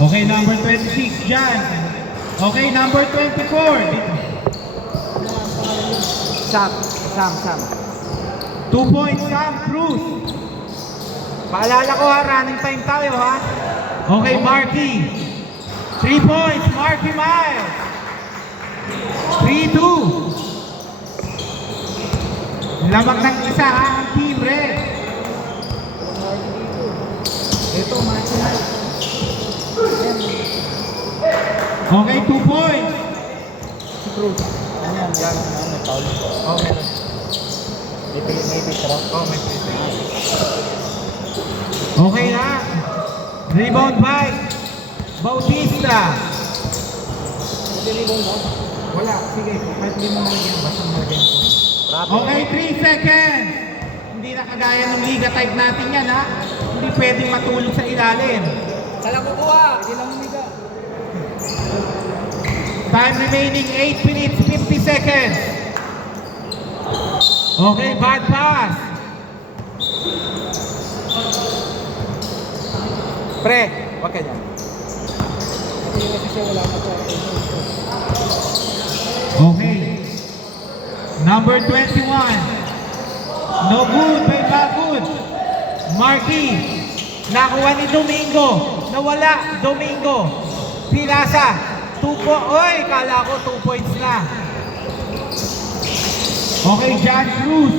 Okay, number 26, Jan. Okay, number 24. Sam. 2 points, Sam Cruz. Paalala ko ha, running time tayo ha. Okay, Marky. 3 points, Marky Miles. 3-2. Lamang ng isa ha, ang Team Red. Ito, Marky Miles. Okay, 2 points. Si Cruz. Yan. May foul. Oh, meron. May trap. Oh, may trap. Okay na. Rebound by Bautista. Wala, sige. Kahit hindi mo nalagyan, basta nalagyan ko. Okay, 3 seconds. Hindi na kagaya ng liga type natin yan ha. Hindi pwedeng matulog sa ilalim. Salang kukuha. Hindi lang umiga. Time remaining 8 minutes 50 seconds. Okay, bad pass. Pre, wag ka dyan. Kasi wala na po. Okay. Number 21. No good, may good. Marky. Nakuha ni Domingo. Nawala, Domingo. Pinasa. 2 points. Oy, kala ko 2 points na. Okay, Jan Cruz.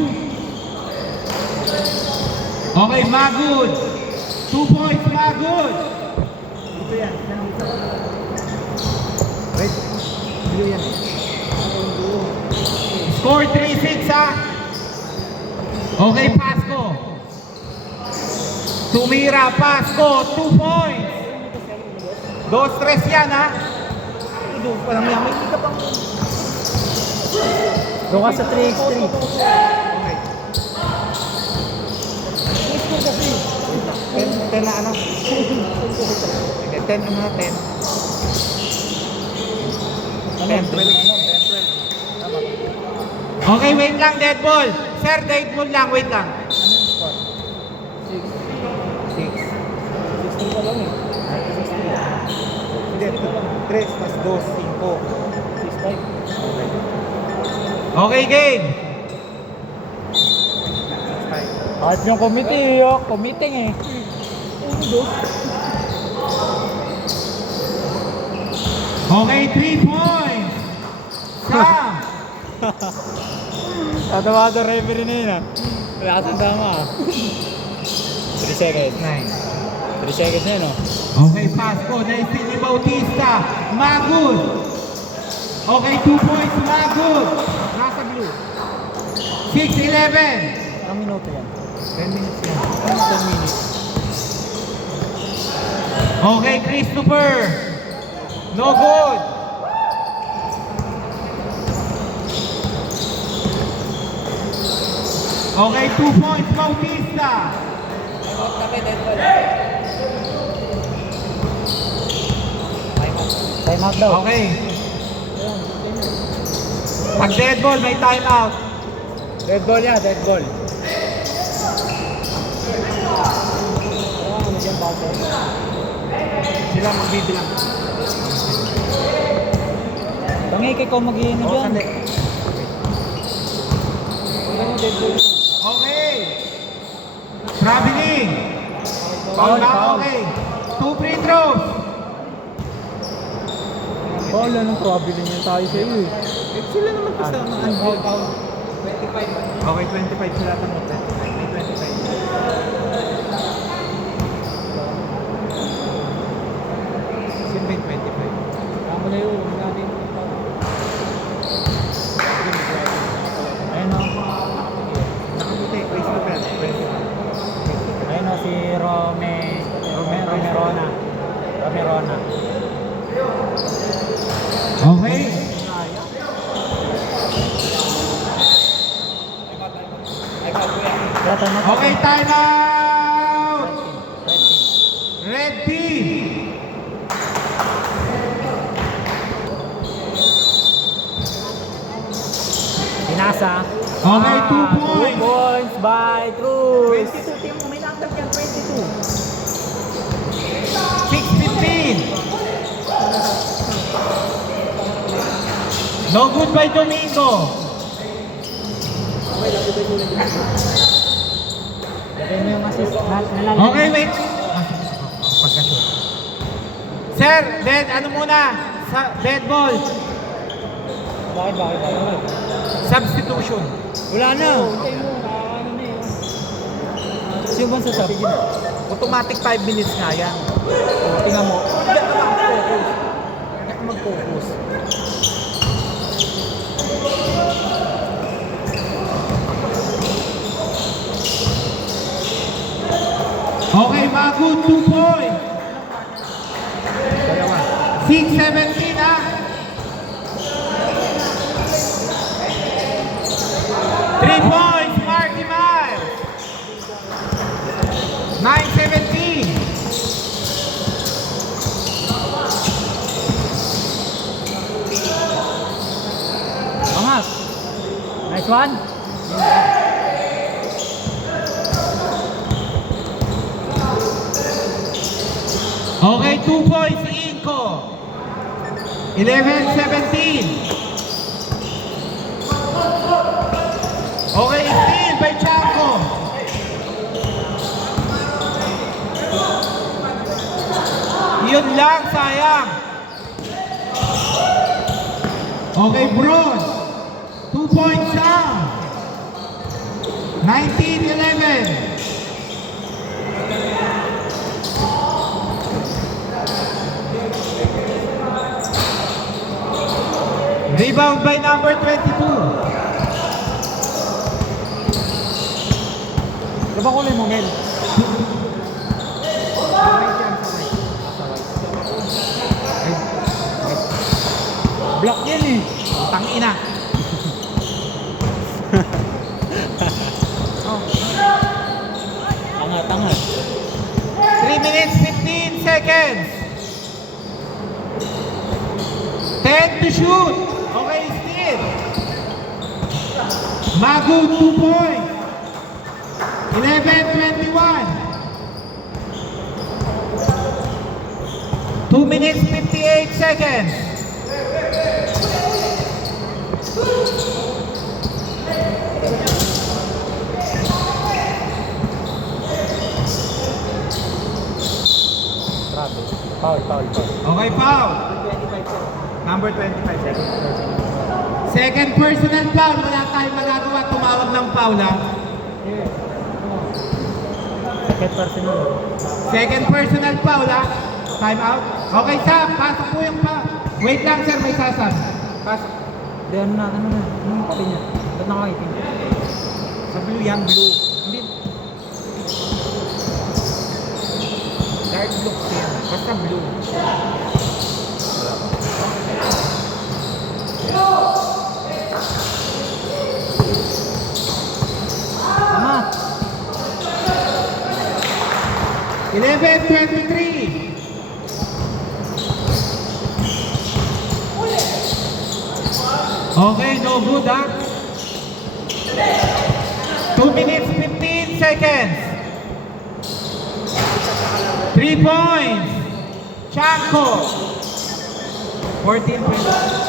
Okay, Magud. 2 points, Magud. Ito yan. Wait. Blue yan. Score 3-6 ha. Okay, Pasco. Tumira, Pasco. 2 points. 2-3 yan ha. Doon pa lang yan. May hindi ka pang... Doon ka sa 3x3. Okay. 10 na ano? 10 ano na 10. 10, 12. Okay, wait lang, dead ball. Sir, dead ball lang, wait lang. 6 pa lang eh. 3 plus 2, 5. 6, 5. Okay, game. At yung committee, committing eh. Okay, 3 points. Sam. Tatawa ito referee na yun ah. Wala kasang tama ah. 3 seconds. 3 seconds na yun oh. Okay, Pasco. Naisip ni Bautista. Magud. Okay, 2 points, Magud. Nasa blue. 6-11. Ilang minuto yan? 10 minutes yan. 10 minutes. Okay, Christopher. No good. Okay, 2 points, Bautista. Time out daw. Okay. Pag dead ball, may timeout. Dead ball yan, dead ball. Sila magbibilang. Bangay ko mag-iino dyan. Okay. Traveling. Foul na, okay. 2 free throws. Paul, anong problem yan tayo sa iyo eh? Sila naman kasama. Foul. 25. Okay, 25 sila tanong. May 25. Sino ba yung 25? Tama na yun, huwag natin. Ayun o. Nakaputi, Christopher. 25. Ayun o si Romerona. Okay. Okay, time out. Red team. Pinasa. Okay, 2 2 points. points by Cruz. 22 team, may nakatag yan. 6:15. No good by Domingo. Lagay mo yung assist. Nalalagay. Okay, wait. Pagka-shoot. Sir, dead, ano muna? Dead ball. Bakit? Substitution. Wala na. Sino ba sa sabi? Automatic 5 minutes nga yan. Tingnan mo. Hindi ka mag-focus. Hindi ka mag-focus. Okay, Magu, 2 points. 6:17 ha. 3 points, Marky Miles. 9:17. Angat. Nice one. Okay, 2 points, Inco. 11-17. Okay, steal by Chanco. Yun lang, sayang. Okay, Bron. 2 points siya. 19-11. Rebound by number 22. Ano ba kulay mo, Mel? Block yan eh. Tangina. Angat. 3 minutes 15 seconds. 10 to shoot. Okay, still. Magu 2 points. 11-21. 2 minutes 58 seconds. Foul. Okay, foul. Number 25 seconds. Second personal foul. Wala tayong magagawa. Tumawag ng foul ha. Second personal. Second personal foul ha. Time out. Okay, Sam. Pasok po yung foul. Wait lang sir, may sasab. Pasok. Di, ano na? Anong kape niya? Ba't nakakaitin? Sa blue yan, blue. Hindi. Dark blue yan. Basta blue. Ama! 11-23. Okay, no good ha. 2 minutes 15 seconds. 3 points. Chanco. 14 points.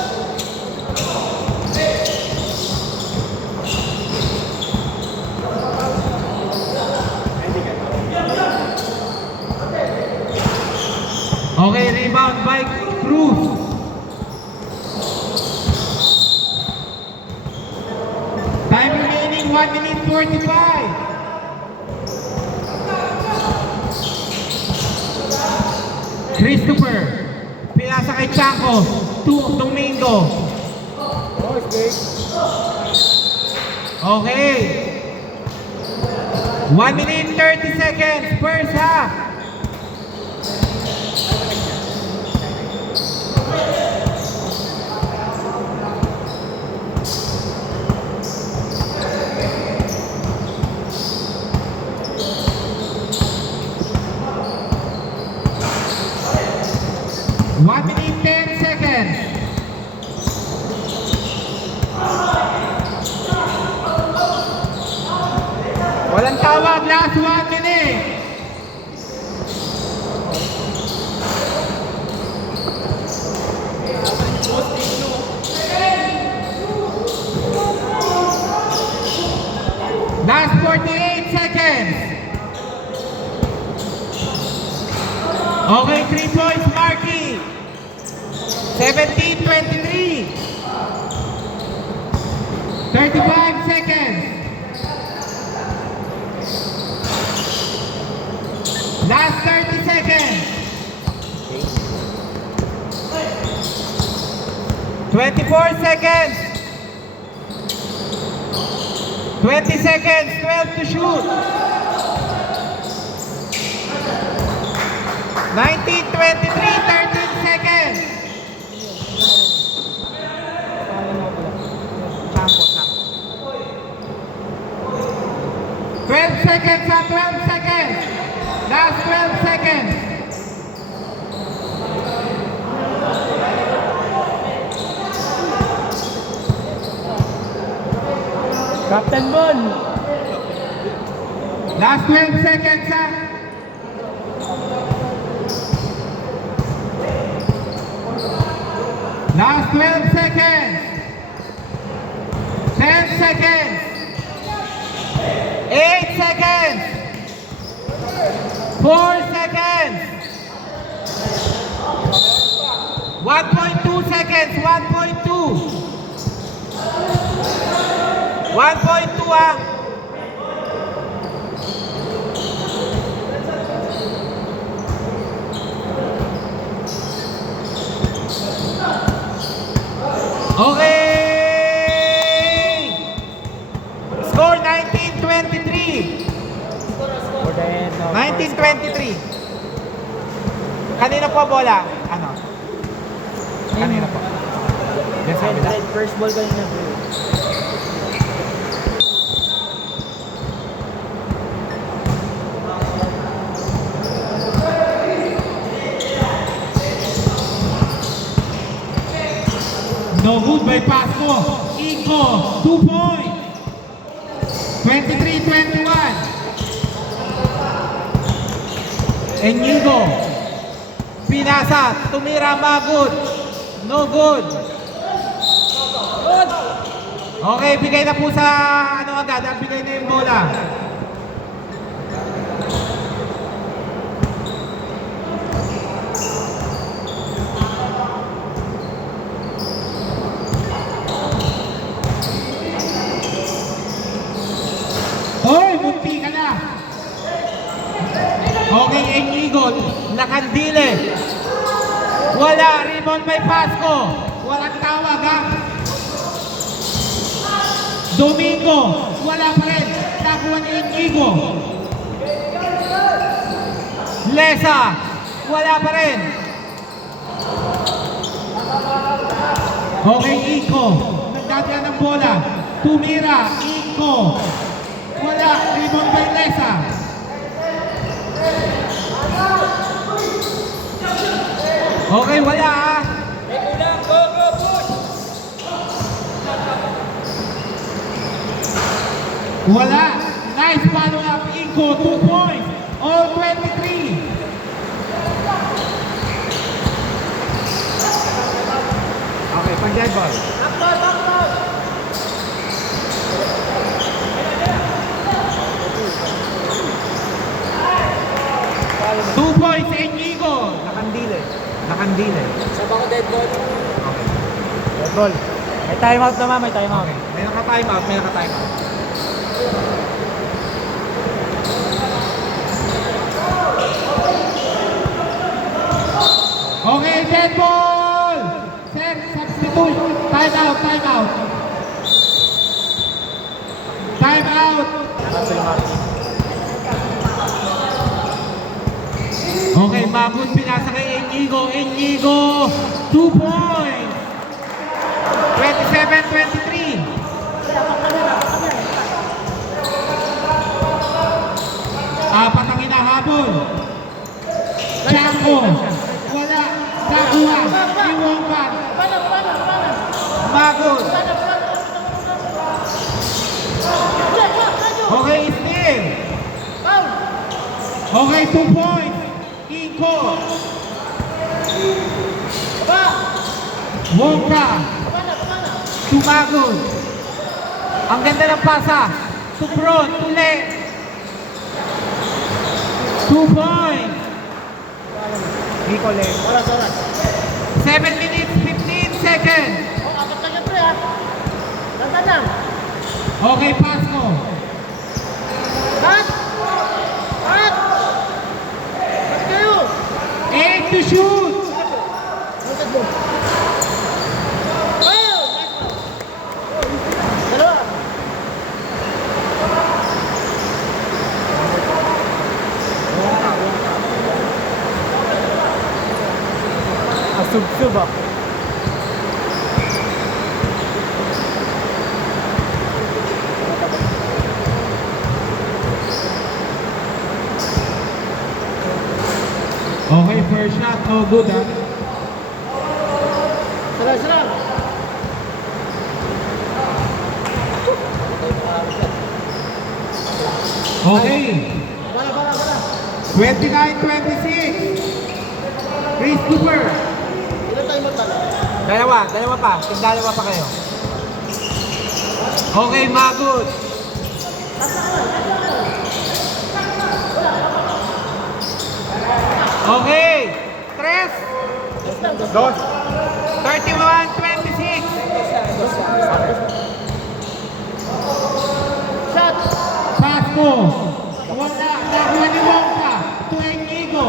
Okay, rebound by Cruz. Time remaining 1 minute 45. Christopher. Pinasa kay Chanco. Domingo. Okay. 1 minute 30 seconds. First half. One minute 10 seconds. Walang tawag, last 1 minute. Last 48 seconds. Okay, 3 points, Marky. 17-23. 35 seconds. Last 30 seconds. 24 seconds. 20 seconds, 12 to shoot. 19, 23, 13 seconds. Sampo. 12 seconds, 12 seconds. Last 12 seconds. Captain Bon! Last 12 seconds, Last 12 seconds. 10 seconds. 8 seconds. 4 seconds. 1.2 seconds. 1.2. 1.2 Okay! Score 19-23. 19-23. Kanina po bola? Ano? Kanina po. Yes, First ball kanina. No good by Pasco. Iko, 2 points. 23-21. Enigo. Pinasa. Tumira, Magud. No good. Okay, bigay na po sa ano agad. Bigay na yung bola. Hoy, munti ka na. Okay, Enigo. Nakandile. Wala. Rebound by Pasco. Walang tawag, ha? Domingo. Wala pa rin. Nakuha ni Enigo. Lesa. Wala pa rin. Okay, Iko. Nagdadala ng bola. Tumira. Iko. Wala. Rebound by Lesa. Okay, wala, ha? Wala. Nice follow up. Iko, 2 points. All 23. Okay, pang-dead ball. Two points, Enigo. Nakandile. Nakandile. Sa bako dead ball. Okay. Dead ball. May timeout naman, may timeout. Okay. May naka-time out, may naka-time out. Okay, dead ball! Set, substitute. Time out, time out. Time out. Okay, Magud pinasa kay Enigo. Enigo, 2 points. 27-23. Apat ang hinahabol. Chanko. Wala. Nakuha. Iwongpan. Magud. Okay, still. Okay, 2 points. Iko. Wongka. Tumagod. Ang ganda ng pasa. to front, to left. 2 points. Biko lane. 7 minutes, 15 seconds. Okay, pass mo. 8 to shoot. Sub-sub ah. Okay, first shot, no good ha. Okay. 29-26. Chris Cooper. Dalawa pa. Dalawa pa kayo. Okay, Magod. Okay. Tres. Dos. 31-26. Pass mo. Wala. Nakuha ni Wongka. To Enigo.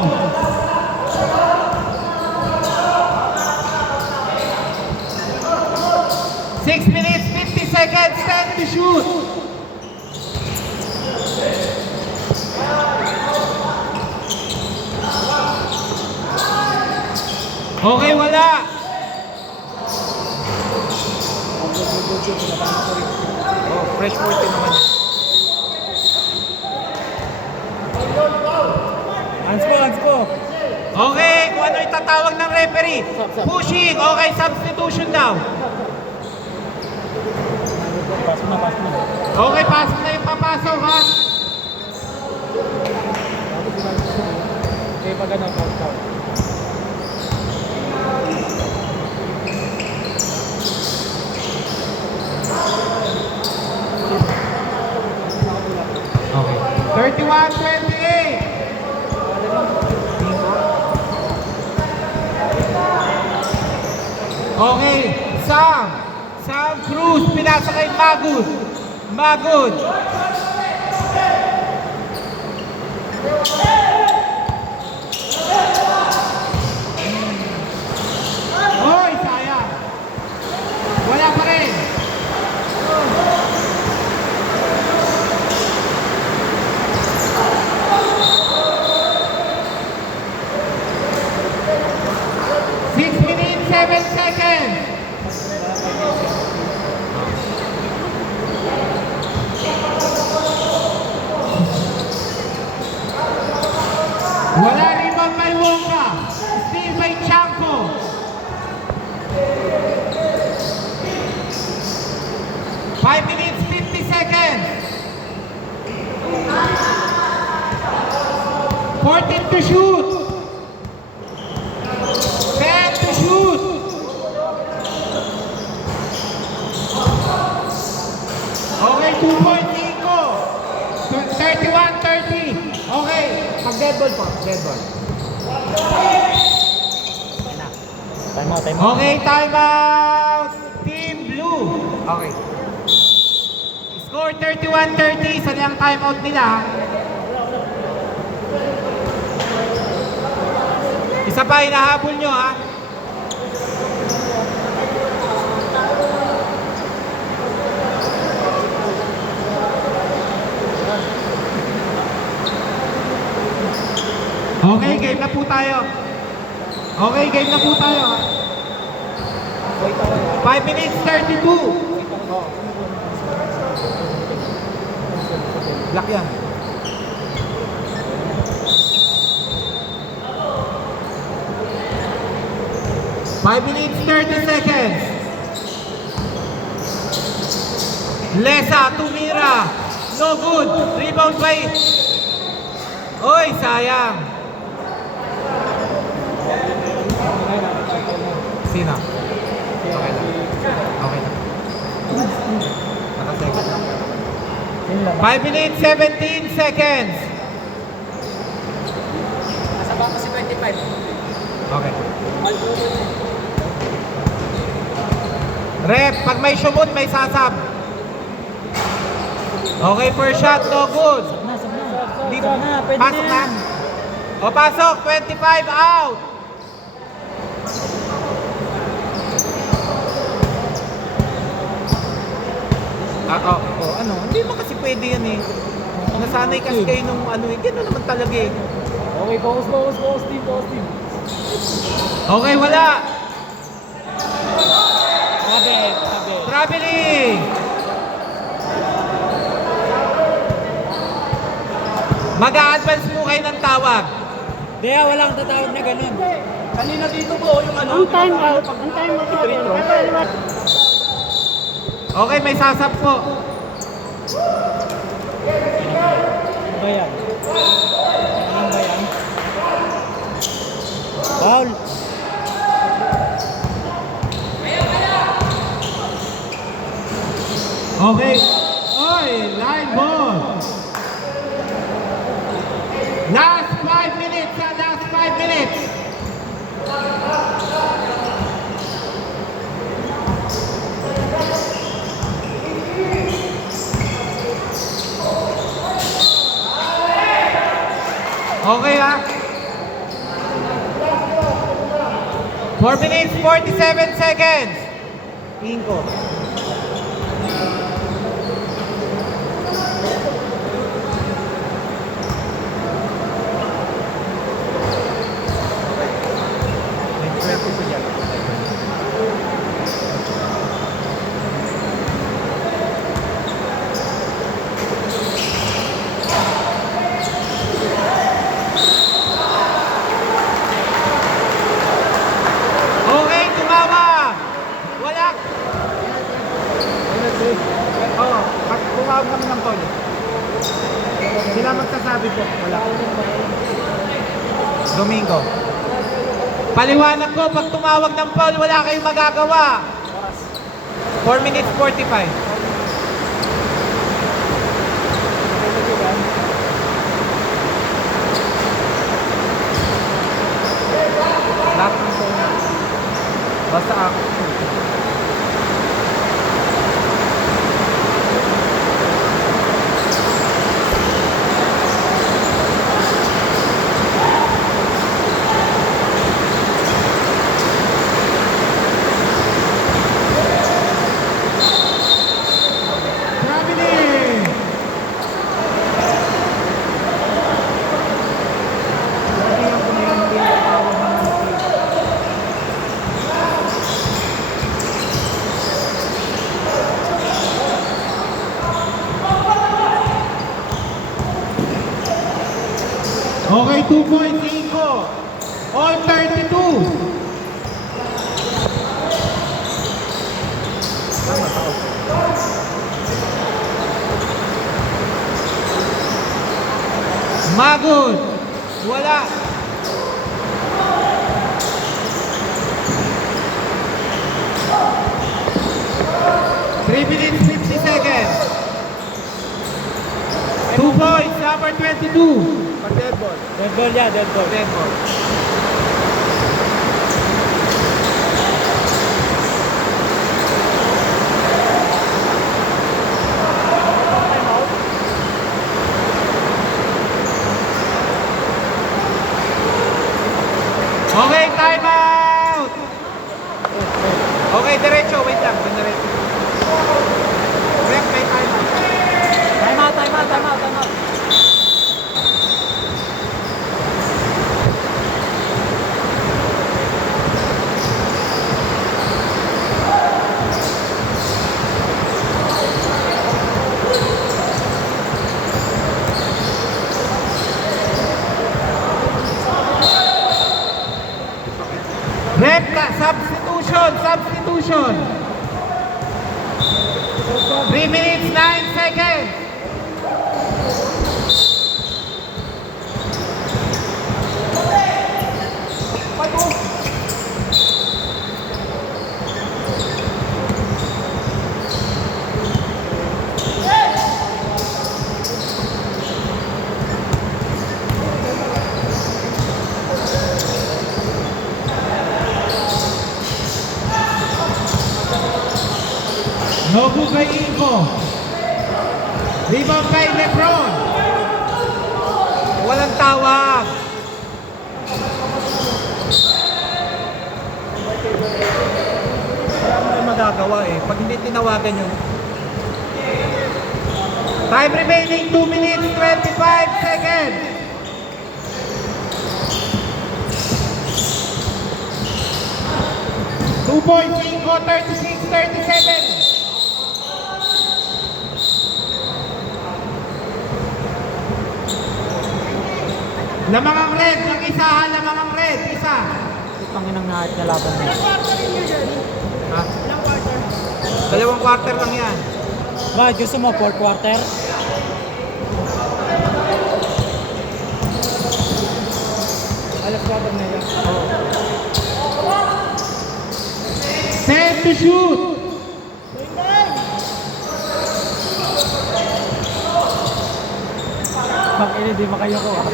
Six minutes, 50 seconds, 10 to shoot. Okay, wala. Oh, fresh 40 naman. Hands po. Okay, kung ano itatawag ng referee. Pushing, okay, substitution daw. Pass mo na. Okay, pasok na yung papasok ha. Okay, pag ano, count. Okay. 31-28. Okay, Sam Cruz, pinasa kay Magod. Hoy, sayang. Wala pa rin. Six minutes, 7 seconds. Wala rebound by Wongka. Steal by Chanko. Five minutes, 50 seconds. 14 to shoot. 10 to shoot. Okay, 2 points, Nico. 31-30. Okay. Pag dead ball po. Time out. Okay, time out. Team Blue. Okay. Score 31-30. Saan yung time out nila? Isa pa, hinahabol nyo ha. Okay, game na po tayo. Okay, game na po tayo ha. 5 minutes 32. Black yan. Five minutes 30 seconds. Lesa, tumira. No good. Rebound by... Oy, sayang. Sino? Okay lang. Naka-second lang. Yun lang. 5 minutes, 17 seconds. Nasa baka si 25. Okay. Rep, pag may sumot, may sasab. Okay, first shot, no good. Sab na. Di, Sab na, pwede pasok na. yan. O, pasok, 25 out. Ano, hindi mo kasi pwede yan eh. Nasanay kasi kayo nung ano eh, gano'n naman talaga eh. Okay, focus team. Okay, wala. Tabi. Traveling. Mag-a-advance po kayo ng tawag. Dea, walang tatawag na ganun. Kanina dito po yung ano. Ang time out. Okay, may sasab po. Ano ba yan? Foul. Okay. Oy, line ball. Last 5 minutes, last 5 minutes. Okay ha? 4 minutes, 47 seconds. Inko. Okay, tumawa. Wala. Oo, tumawag kami ng call. Sila magsasabi po. Wala. Domingo. Paliwanag ko, pag tumawag ng foul, wala kayong magagawa. 4 minutes 45. Lahat ng phone. Basta ako. Traveling! Okay, 2 points, Inko. All 32. Magod. Wala. Three minutes, 50 seconds. 2 points, number 22. Dead ball yan, dead ball. Dead ball. Okay, time out! Okay, diretso. Wait lang, diretso. Rep, may time out. Time out. Rep, substitution. 3 minutes, 9 seconds. Blue kay Inko. Rebound kay Lebron. Walang tawag. Wala mo na magagawa eh. Pag hindi tinawagan yun. Time remaining 2 minutes 25 seconds. Two points, Inko, 36-37. Lamang ang red, yung isa ha, lamang ang red, isa. Panginang nahat na laban niya. Ha? Dalawang quarter lang yan. Ba, gusto mo 4 quarter? Alas quarter na yan. Set to shoot. Pag ini, di makayo ko ah.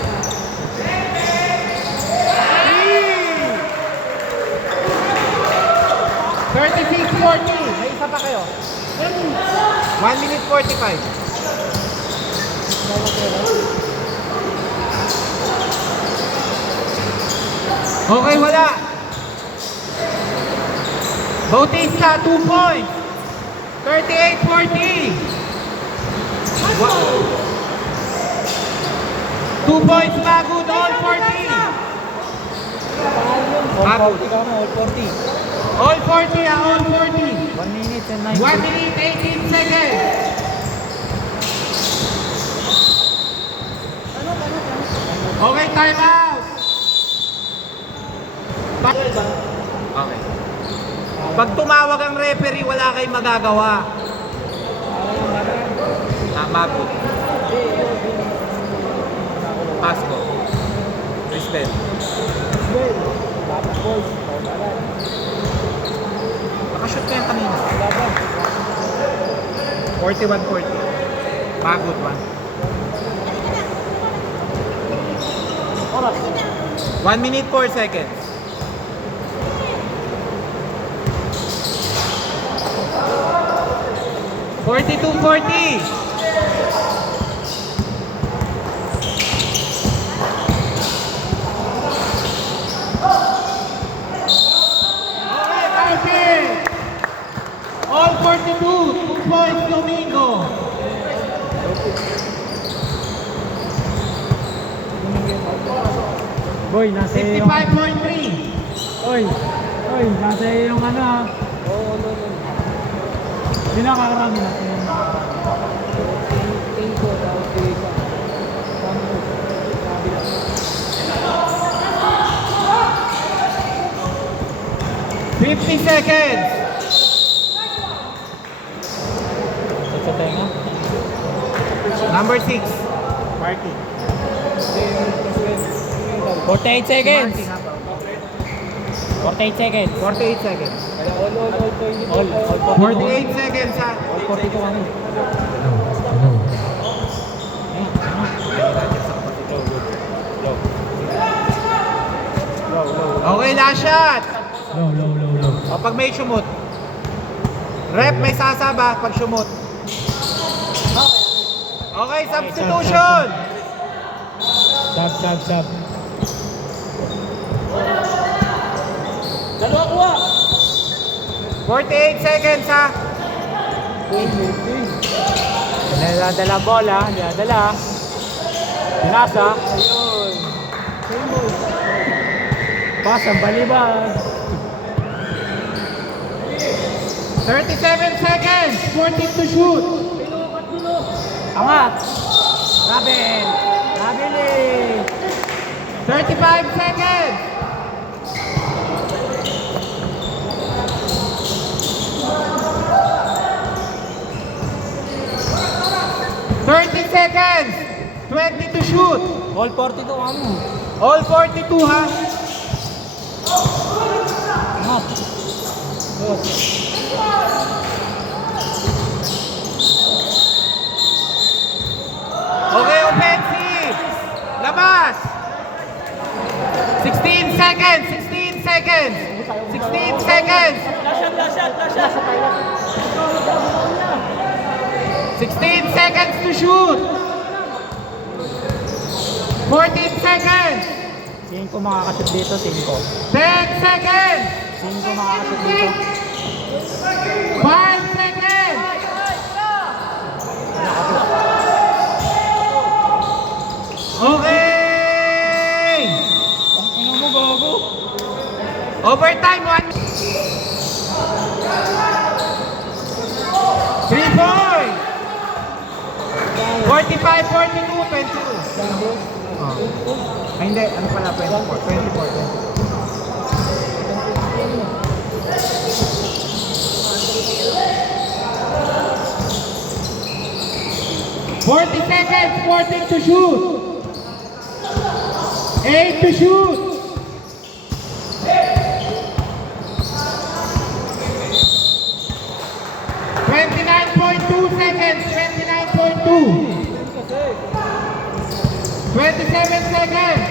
36-40. May isa pa kayo. 1 minute 45. Okay, wala. Bautista, 2 points. 38-40. 2 points, Magud, all 40. All 40 ka mo, all 40. All 40, all 40. 1 minute and 9 1 minute 18 seconds. Okay, time out. Okay. Pag tumawag ang referee, wala kayong magagawa. Magud. Pasko. Crisbel. Nakashoot ko yan kanina. 41-40. Magud 1. 1 minute 4 seconds. $42-40. All 42, 2 points Domingo. Boy, nasa yung... 55.3. Oy, nasa yung ano ah. Oo, no. Sino nakakarami natin? Inko, tapos Dika. 50 seconds. Sa tenga? Number 6. Marky. 48 seconds. 48 seconds. 48 seconds. All 48 seconds ha. All 42 kami. Okay, last shot. Low. O pag may sumot. Rep, may sasaba pag sumot. Okay, substitution. Sab. Dalawa kuha. 48 seconds ha. Dala bola, dala. Pinasa. Ayun. Pas ang balibag. 37 seconds. 14 to shoot. Angat. Rabel. Rabel 35 seconds. Seconds. 20 to shoot. All 42 kamo. All 42 ha. Angat. Okay, offensive. Labas. 16 seconds. 16 seconds. 16 seconds. Last shot. 14 seconds. 5 makakashoot dito, 5. 10 seconds. 5 makakashoot dito. 5 seconds. Okay. Ang ina mo, gago. Overtime, 1. 3 points. 45, 42, 22. Ay, hindi. Ano pala? 24. 40 seconds, 14 to shoot. 8 to shoot. 29.2 seconds, 29.2. 27 seconds.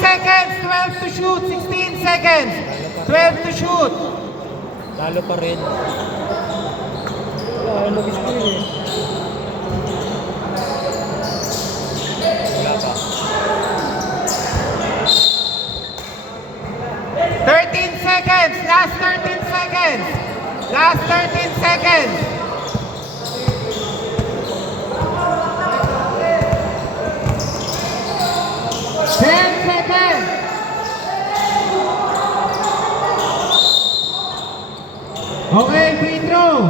Seconds, 12 to shoot, 16 seconds, 12 to shoot. Talo pa rin. Wala, ayaw mag-skill eh. Wala pa. 13 seconds, last 13 seconds, last 13 seconds. 10 seconds. Okay, free throw.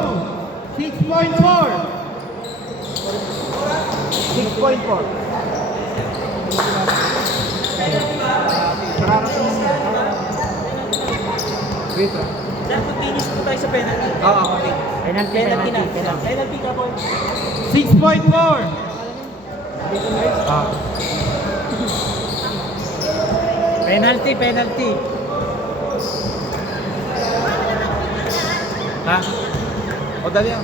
6.4. 6.4. Free throw. Sir, mag-finish po tayo sa penalty. Oo, okay. Penalty na. Penalty ka po. 6.4. Penalty. Ha? O, dali yan.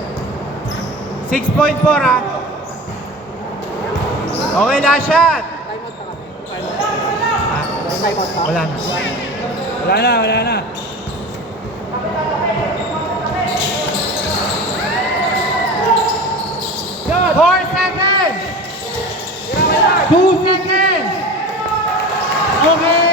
6.4 ha? Okay, last shot. Ha? Wala na. Wala na. 4 seconds. 2 seconds. Okay.